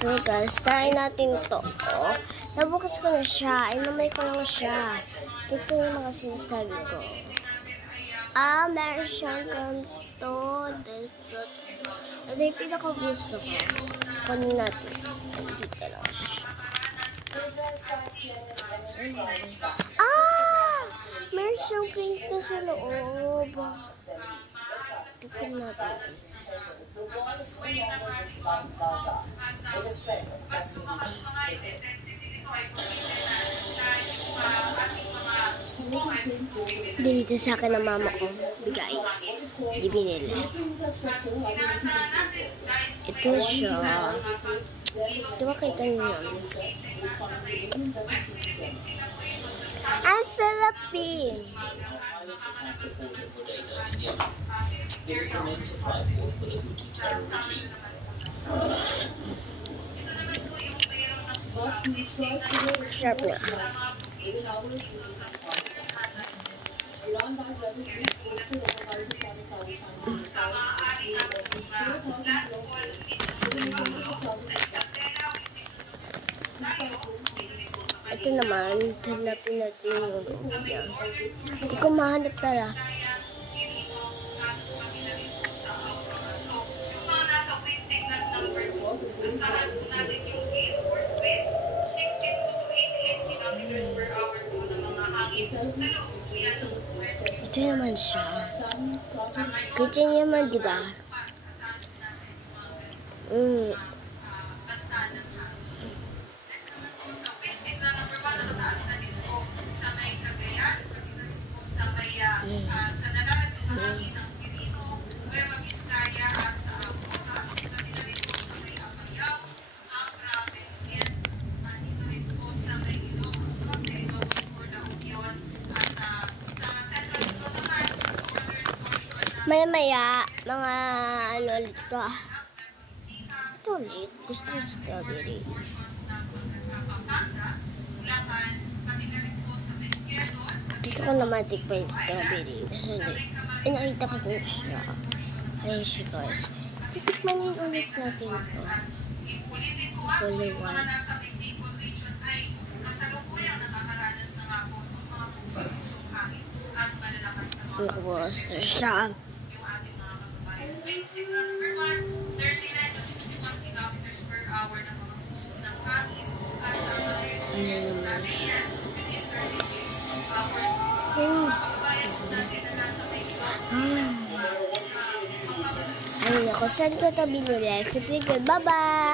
So guys, try natin to. Oh, nabukas ko na siya. Inamay ko lang siya. Ito yung mga sinasabi ko. Meron siyang ganito. Ito yung pinaka-gusto ko. Kunin natin. Dito lang siya. Meron siyang ganito sa loob. Tignan natin. Dito sa akin ng mama ko. Bigay. Di binili. Ito siya. Di ba kita nyo yun? Ang sarap eh. Sarap na. Ito naman, hanapin natin yung loob niya. Hindi ko mahanap talaga. Ito naman siya. Kitchen naman, di ba? Maya-maya, mga ano ulit ito. Ito ulit. Gusto ko strawberry. Gusto ko naman tikpa yung strawberry. Kasi nakita ko kung siya. Ayun siya guys. Titikmanin ulit natin ito. Fully white. Nakabuster siya. Ayun ako, saan ko ito binili? Bye-bye!